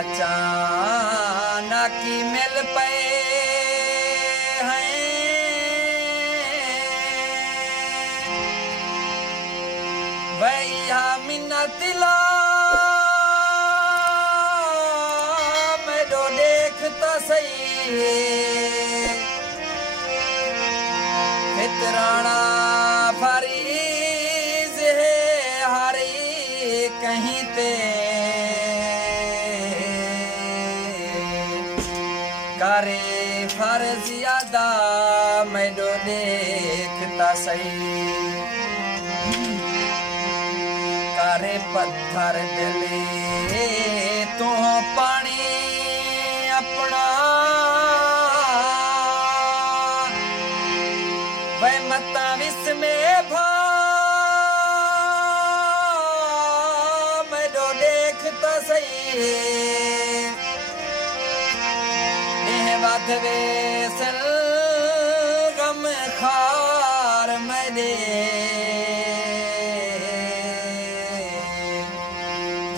अचानक मिल पे हैं भैया मिन्नतिला मेरे देखता सही फितराना फरीज है हरी कहीं ते करे फर्ज अदा मेरे देखता सही करे पत्थर दिले तो पानी अपना वह मता विस में भा मेरे देखता सही वाधवे सल गम खार मेरे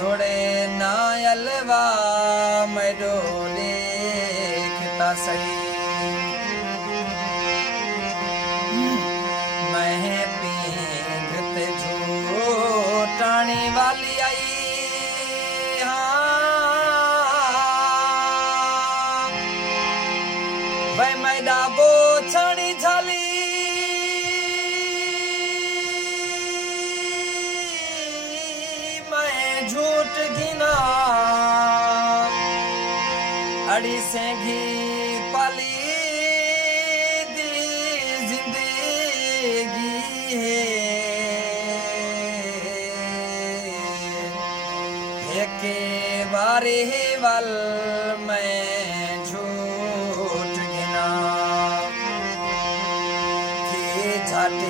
थोड़े नायलवा मेरे देखता सही मैं पींघते झूठाने वाली आई वह मैदा बो छड़ी झाली मैं झूठ घिना अड़ी से घी पाली दी जिंदगी है एक बारे वल मैं झाटे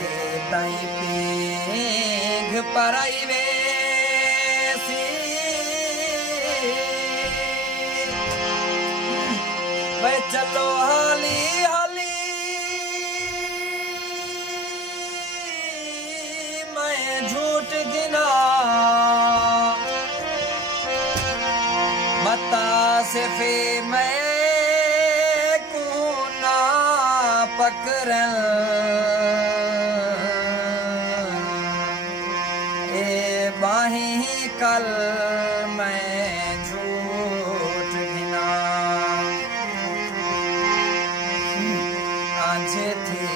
ताई पीघ पराई वेसी वे चलो हाली हाली मैं झूठ गिना मता सिफे मैं कूना पकड़न बाही कल मैं झूठ घिना आंझ थी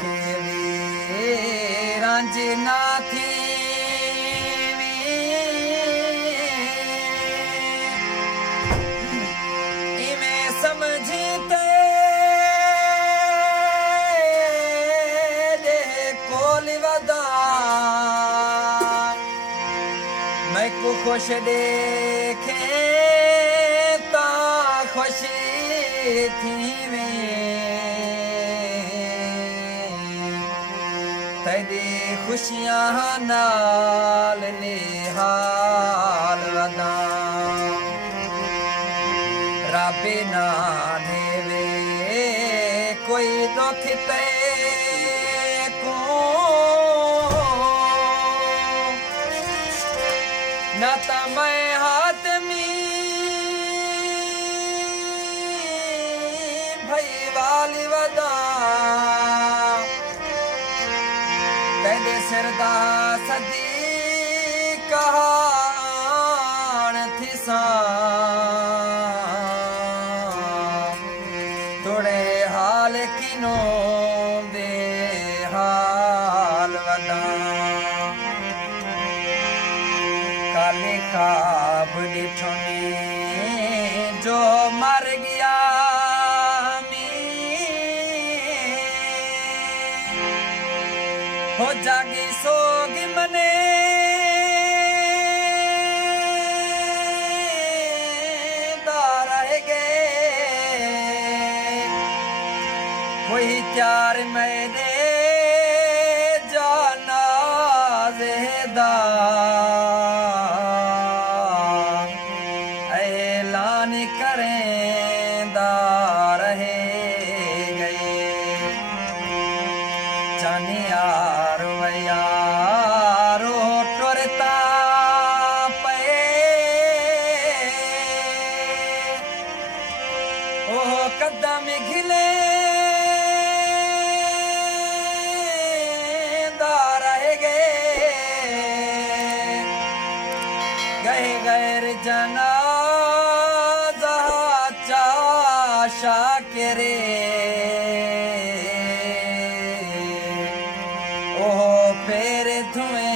केवी रांझ ना थी इमें समझते कोल वदा मैं को खुश देखे ता खुशी थी तेरी खुशियां नाल निहाल वदा रब ना देवे कोई दुख ते न मैं हाथ में भई वाली वदा तेरे सिरदा सदी कहान थी सा थोड़े हाल किनो दे हाल वदा काले खाब लिठोने जो मर गया हो जागी सोगी मने रह गए वही त्यार मैंने जाना ज़ेदा ऐलान करेंदा रहे गए चानियारो यारो टुरता पे ओह कदम खिले रह गए गैर जनाजा चाशा के रे ओह फेर धुएं